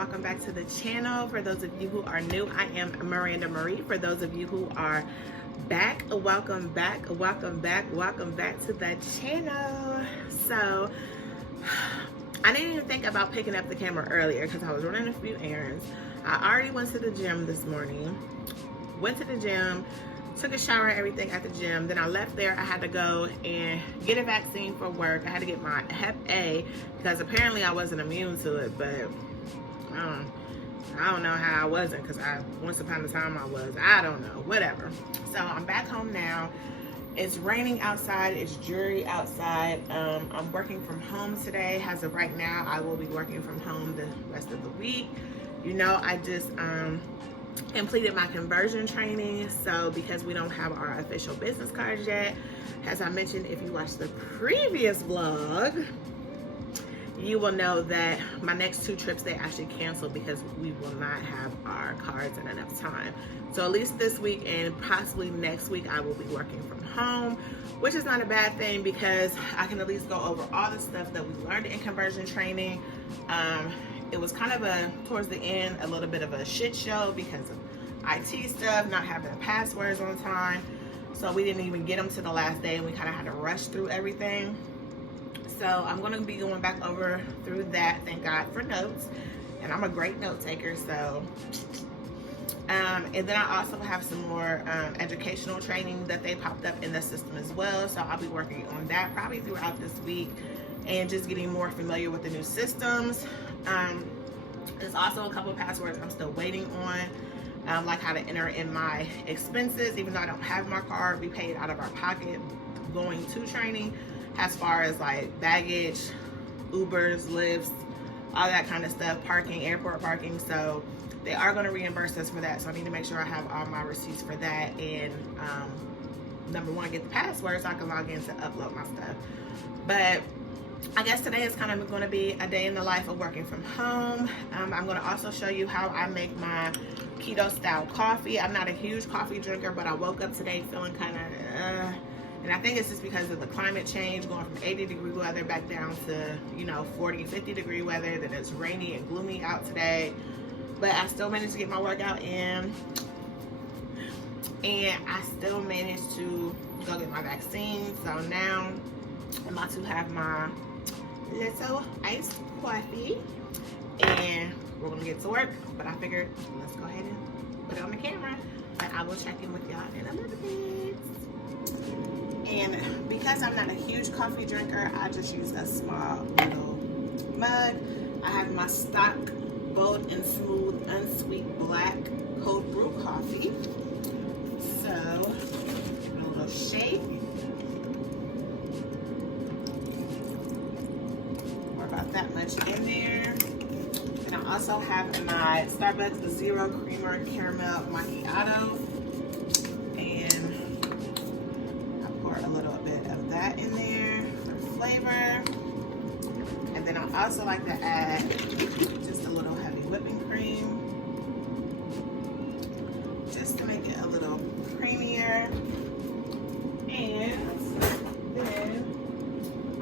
welcome back to the channel. For those of you who are new, I am Miranda Marie. For those of you who are back, welcome back to the channel. So I didn't even think about picking up the camera earlier because I was running a few errands. I already went to the gym this morning, took a shower and everything at the gym. Then I left there. I had to go and get a vaccine for work. I had to get my Hep A because apparently I wasn't immune to it, but I don't know how I wasn't, because once upon a time I was. I don't know, whatever. So I'm back home now. It's raining outside, it's dreary outside. I'm working from home today. As of right now, I will be working from home the rest of the week. You know, I just completed my conversion training. So because we don't have our official business cards yet, as I mentioned, if you watched the previous vlog, you will know that my next 2 trips, they actually canceled because we will not have our cards in enough time. So at least this week and possibly next week, I will be working from home, which is not a bad thing because I can at least go over all the stuff that we learned in conversion training. It was kind of towards the end, a little bit of a shit show because of IT stuff, not having the passwords on time. So we didn't even get them to the last day and we kind of had to rush through everything. So I'm going to be going back over through that. Thank God for notes. And I'm a great note taker. So, and then I also have some more educational training that they popped up in the system as well. So I'll be working on that probably throughout this week and just getting more familiar with the new systems. There's also a couple of passwords I'm still waiting on, like how to enter in my expenses. Even though I don't have my card, we paid out of our pocket going to training, as far as like baggage, Ubers, Lyfts, all that kind of stuff, parking, airport parking. So they are going to reimburse us for that. So I need to make sure I have all my receipts for that. And number one, get the password so I can log in to upload my stuff. But I guess today is kind of going to be a day in the life of working from home. I'm going to also show you how I make my keto style coffee. I'm not a huge coffee drinker, but I woke up today feeling kind of and I think it's just because of the climate change, going from 80-degree weather back down to, you know, 40, 50-degree weather. Then it's rainy and gloomy out today. But I still managed to get my workout in. And I still managed to go get my vaccine. So now I'm about to have my little iced coffee. And we're going to get to work. But I figured, let's go ahead and put it on the camera. But I will check in with y'all in a little bit. And because I'm not a huge coffee drinker, I just use a small little mug. I have my stock bold and smooth unsweet black cold brew coffee. So a little shake. More about that much in there. And I also have my Starbucks Zero Creamer Caramel Macchiato. A little bit of that in there for flavor. And then I also like to add just a little heavy whipping cream just to make it a little creamier. And then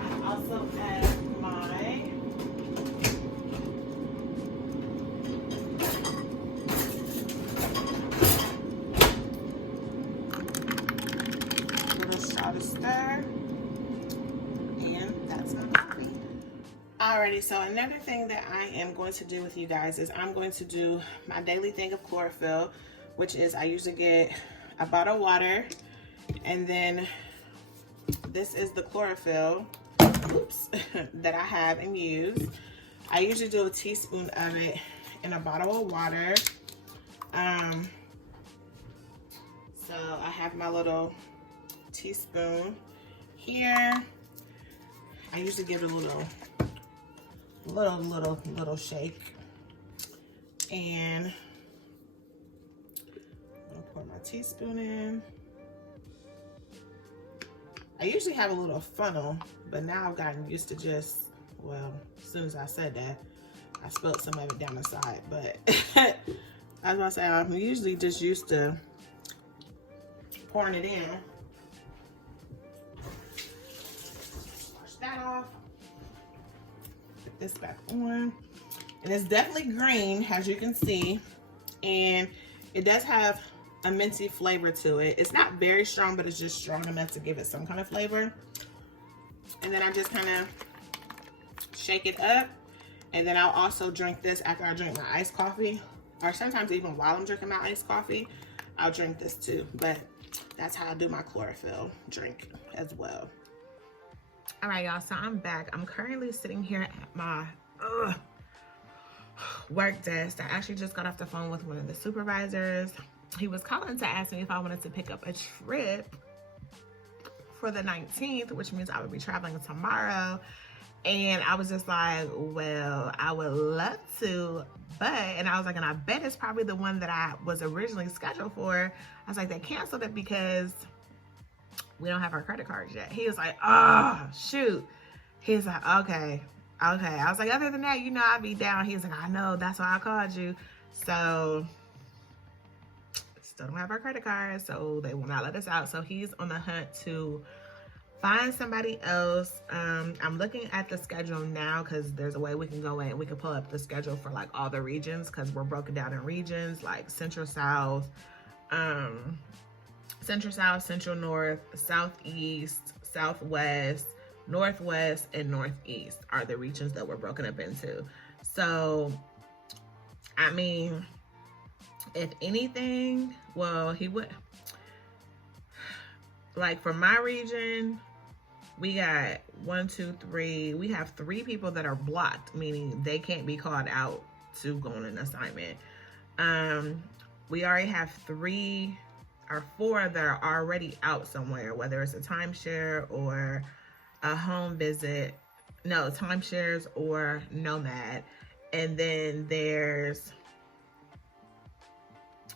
I also add my to stir, and that's my coffee. Alrighty, so another thing that I am going to do with you guys is I'm going to do my daily thing of chlorophyll, which is I usually get a bottle of water, and then this is the chlorophyll, that I have and use. I usually do a teaspoon of it in a bottle of water. So I have my little teaspoon here. I usually give it a little shake, and I'll pour my teaspoon in. I usually have a little funnel, but now I've gotten used to just, well, as soon as I said that, I spilled some of it down the side, but I was about to say, I'm usually just used to pouring it in. Wash that off. Put this back on. And it's definitely green, as you can see. And it does have a minty flavor to it. It's not very strong, but it's just strong enough to give it some kind of flavor. And then I just kind of shake it up. And then I'll also drink this after I drink my iced coffee. Or sometimes even while I'm drinking my iced coffee, I'll drink this too. But that's how I do my chlorophyll drink as well. All right, y'all, so I'm back. I'm currently sitting here at my work desk. I actually just got off the phone with one of the supervisors. He was calling to ask me if I wanted to pick up a trip for the 19th, which means I would be traveling tomorrow. And I was just like, well, I would love to, but, and I was like, and I bet it's probably the one that I was originally scheduled for. I was like, they canceled it because we don't have our credit cards yet. He was like, oh, shoot. He's like, okay. I was like, other than that, you know, I'll be down. He was like, I know, that's why I called you. So, still don't have our credit cards, so they will not let us out. So he's on the hunt to find somebody else. I'm looking at the schedule now because there's a way we can go in. We can pull up the schedule for like all the regions because we're broken down in regions like Central South, Central North, Southeast, Southwest, Northwest, and Northeast are the regions that we're broken up into. So, I mean, if anything, well, he would, like for my region, we got 1, 2, 3. We have 3 people that are blocked, meaning they can't be called out to go on an assignment. We already have 3 or 4 that are already out somewhere, whether it's a timeshare or a home visit. No, timeshares or nomad. And then there's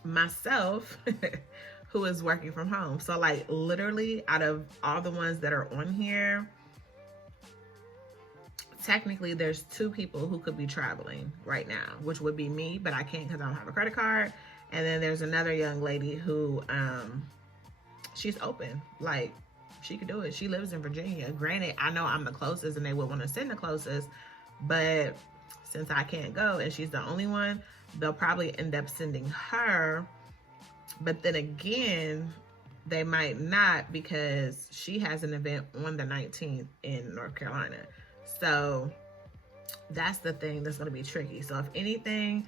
myself who is working from home. So like literally out of all the ones that are on here, technically there's 2 people who could be traveling right now, which would be me, but I can't because I don't have a credit card. And then there's another young lady who she's open, like she could do it. She lives in Virginia. Granted, I know I'm the closest and they would want to send the closest, but since I can't go and she's the only one, they'll probably end up sending her. But then again, they might not because she has an event on the 19th in North Carolina. So that's the thing that's going to be tricky. So if anything,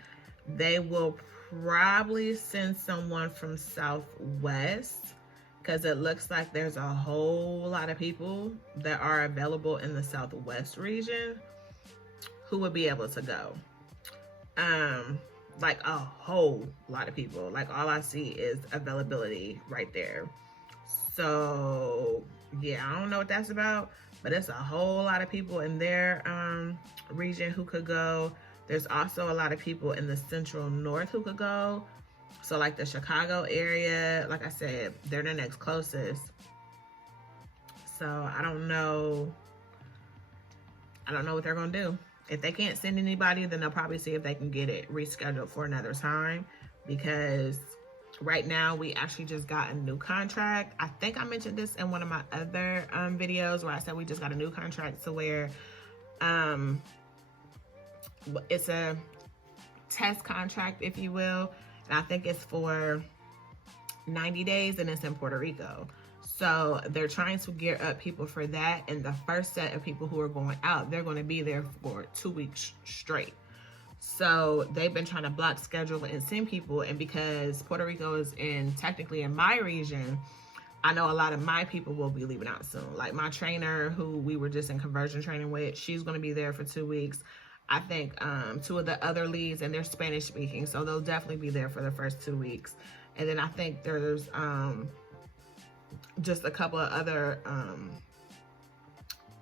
they will probably send someone from Southwest because it looks like there's a whole lot of people that are available in the Southwest region who would be able to go. Like a whole lot of people. Like all I see is availability right there. So yeah, I don't know what that's about, but it's a whole lot of people in their region who could go. There's also a lot of people in the Central North who could go. So like the Chicago area, like I said, they're the next closest. So I don't know what they're gonna do. If they can't send anybody, then they'll probably see if they can get it rescheduled for another time, because right now we actually just got a new contract. I think I mentioned this in one of my other videos where I said we just got a new contract to where it's a test contract, if you will. And I think it's for 90 days and it's in Puerto Rico. So they're trying to gear up people for that. And the first set of people who are going out, they're going to be there for 2 weeks straight. So they've been trying to block schedule and send people. And because Puerto Rico is technically in my region, I know a lot of my people will be leaving out soon. Like my trainer who we were just in conversion training with, she's going to be there for 2 weeks. I think 2 of the other leads, and they're Spanish speaking. So they'll definitely be there for the first 2 weeks. And then I think there's just a couple of other,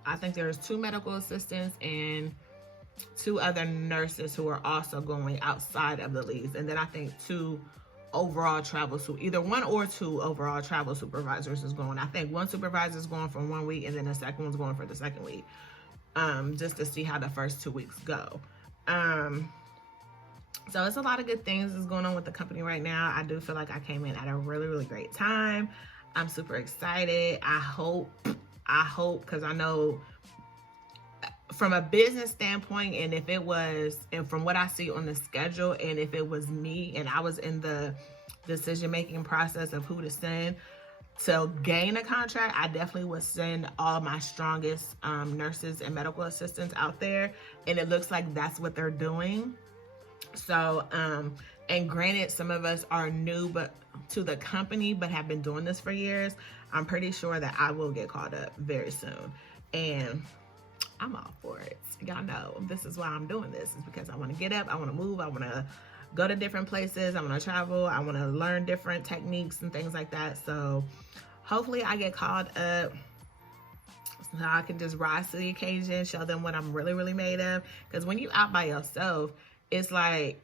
I think there's 2 medical assistants and 2 other nurses who are also going outside of the leads. And then I think 2 overall travel, either 1 or 2 overall travel supervisors is going. I think 1 supervisor is going for 1 week and then the second one's going for the second week, just to see how the first 2 weeks go. So it's a lot of good things that's going on with the company right now. I do feel like I came in at a really, really great time. I'm super excited. I hope, because I know from a business standpoint, and if it was, and from what I see on the schedule, and if it was me and I was in the decision-making process of who to send to gain a contract, I definitely would send all my strongest nurses and medical assistants out there. And it looks like that's what they're doing. So, and granted, some of us are new but to the company, but have been doing this for years. I'm pretty sure that I will get called up very soon. And I'm all for it. Y'all know this is why I'm doing this. Is because I want to get up, I want to move, I want to go to different places, I want to travel, I want to learn different techniques and things like that. So hopefully I get called up so I can just rise to the occasion, show them what I'm really, really made of. Because when you out by yourself, it's like,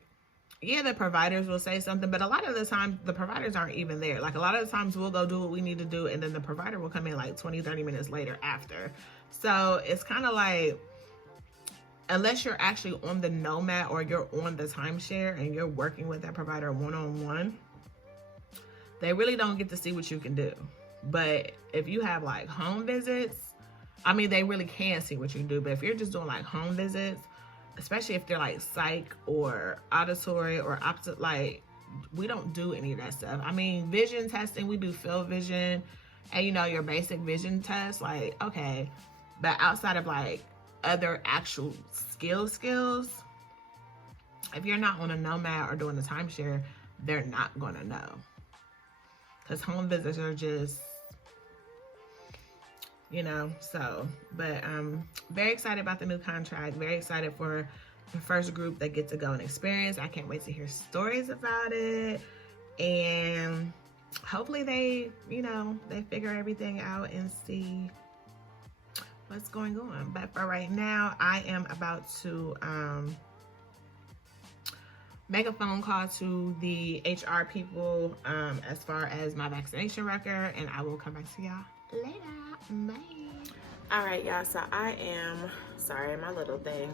yeah, the providers will say something, but a lot of the time the providers aren't even there. Like a lot of the times we'll go do what we need to do, and then the provider will come in like 20-30 minutes later after. So it's kind of like, unless you're actually on the Nomad or you're on the timeshare and you're working with that provider one-on-one, they really don't get to see what you can do. But if you have like home visits, I mean, they really can see what you do. But if you're just doing like home visits, especially if they're like psych or auditory or optic, like we don't do any of that stuff. I mean, vision testing, we do field vision and, you know, your basic vision test, like, okay. But outside of like other actual skills, if you're not on a Nomad or doing a timeshare, they're not gonna know. Because home visits are just, you know, so. But I'm very excited about the new contract, very excited for the first group that get to go and experience. I can't wait to hear stories about it. And hopefully they, you know, they figure everything out and see what's going on. But for right now, I am about to make a phone call to the HR people as far as my vaccination record, and I will come back to y'all later. Bye. All right, y'all, so I am, sorry, my little thing,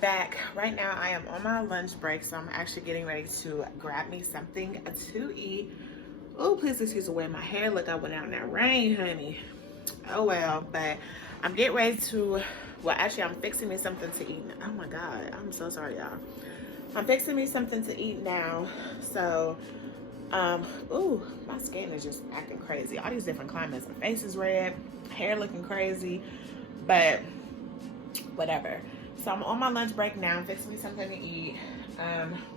back. Right now I am on my lunch break, so I'm actually getting ready to grab me something to eat. Oh, please excuse the way my hair look. I went out in that rain, honey. Oh well, but I'm getting ready to, well, actually I'm fixing me something to eat. Oh my God, I'm so sorry, y'all. I'm fixing me something to eat now. So, ooh, my skin is just acting crazy. All these different climates. My face is red, hair looking crazy, but whatever. So I'm on my lunch break now. I'm fixing me something to eat.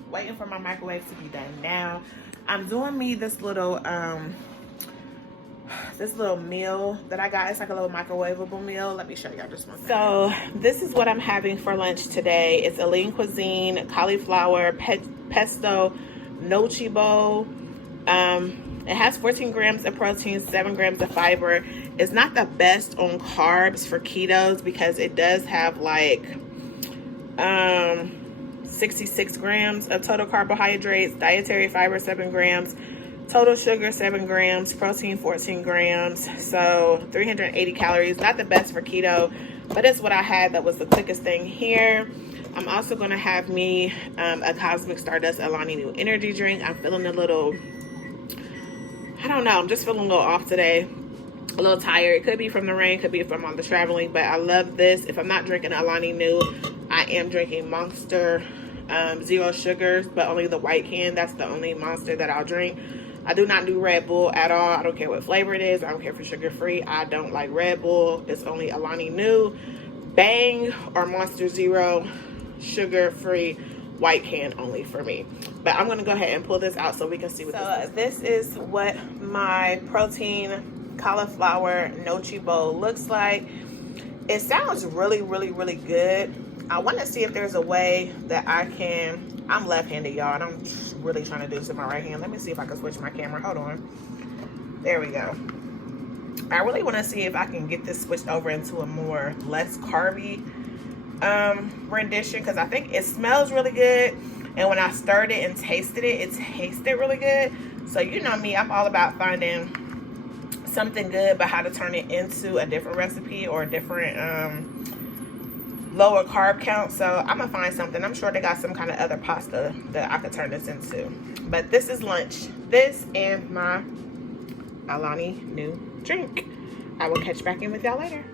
Waiting for my microwave to be done now. I'm doing me this little meal that I got. It's like a little microwavable meal. Let me show y'all just one second. So this is what I'm having for lunch today. It's a lean cuisine, cauliflower, pesto, gnocchi bowl. It has 14 grams of protein, 7 grams of fiber. It's not the best on carbs for ketos because it does have like 66 grams of total carbohydrates, dietary fiber 7 grams, total sugar 7 grams, protein 14 grams, so 380 calories. Not the best for keto, but it's what I had that was the quickest thing here. I'm also going to have me a Cosmic Stardust Alani Nu energy drink. I'm feeling a little, I don't know, I'm just feeling a little off today, a little tired. It could be from the rain, could be from all the traveling, but I love this. If I'm not drinking Alani Nu, I am drinking Monster Zero Sugars, but only the white can. That's the only Monster that I'll drink. I do not do Red Bull at all. I don't care what flavor it is. I don't care if it's sugar free. I don't like Red Bull. It's only Alani Nu, Bang, or Monster Zero sugar free white can only for me. But I'm gonna go ahead and pull this out so we can see what this is what my protein cauliflower gnocchi bowl looks like. It sounds really, really, really good. I want to see if there's a way that I can, I'm left-handed, y'all, and I'm really trying to do this with my right hand. Let me see if I can switch my camera. Hold on. There we go. I really want to see if I can get this switched over into a more less carby rendition, because I think it smells really good, and when I stirred it and tasted it, it tasted really good. So you know me, I'm all about finding something good, but how to turn it into a different recipe or a different lower carb count. So I'm gonna find something. I'm sure they got some kind of other pasta that I could turn this into. But this is lunch. This and my Alani Nu drink. I will catch back in with y'all later.